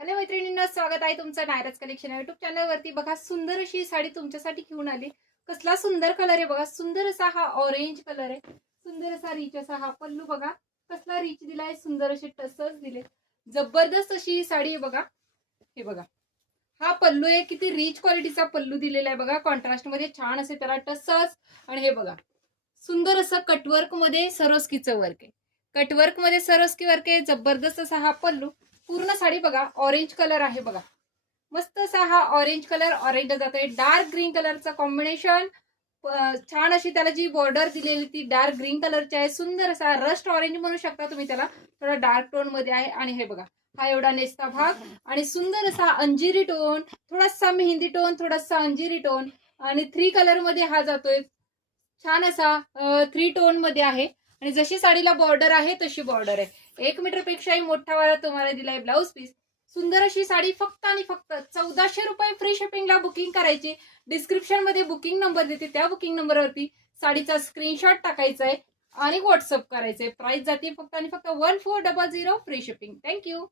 Hello मैत्रिणींना, स्वागत आहे तुमचं नायराज कलेक्शन युट्यूब चॅनलवरती। बघा, सुंदर अशी साडी तुमच्यासाठी घेऊन आली। कसला सुंदर कलर आहे बघा, सुंदर असा हा ऑरेंज कलर आहे। सुंदर असा रिच असा हा पल्लू बघा, कसला रिच दिलाय, सुंदर असे टसल्स दिले, जबरदस्त अशी साडी आहे बघा। हे बघा, हा पल्लू आहे, किती रिच क्वालिटीचा पल्लू दिलेला आहे बघा, कॉन्ट्रास्ट मध्ये छान असे त्याला टसल्स। आणि हे बघा, सुंदर असं कटवर्क मध्ये सरोस्कीचं वर्क आहे, कटवर्क मध्ये सरोस्की वर्क आहे। जबरदस्त असा हा पल्लू, पूर्ण साडी बघा ऑरेंज कलर आहे बघा, मस्त असा हा ऑरेंज कलर, ऑरेंज जातोय डार्क ग्रीन कलरचा कॉम्बिनेशन। छान अशी त्याला जी बॉर्डर दिलेली ती डार्क ग्रीन कलरची आहे। सुंदर असा रस्ट ऑरेंज म्हणू शकता तुम्ही त्याला, थोडा डार्क टोन मध्ये आहे। आणि हे बघा, हा एवढा नेसता भाग आणि सुंदर असा अंजिरी टोन, थोडासा मेहंदी टोन, थोडासा अंजिरी टोन आणि 3 कलर मध्ये हा जातोय। छान असा 3 टोन मध्ये आहे आणि जशी साडीला बॉर्डर आहे तशी बॉर्डर आहे। 1 मीटर पेक्षाही मोठा वाला तुम्हाला दिलाय ब्लाउज पीस। सुंदर अशी साडी फक्त आणि फक्त 1400 रुपये फ्री शिपिंगला बुकिंग करायची। डिस्क्रिप्शन मध्ये बुकिंग नंबर देते, त्या बुकिंग नंबरवरती साडीचा स्क्रीनशॉट टाकायचा आहे आणि व्हॉट्सअप करायचंय। प्राइस जाते फक्त आणि फक्त 1400 फ्री शिपिंग। थँक्यू।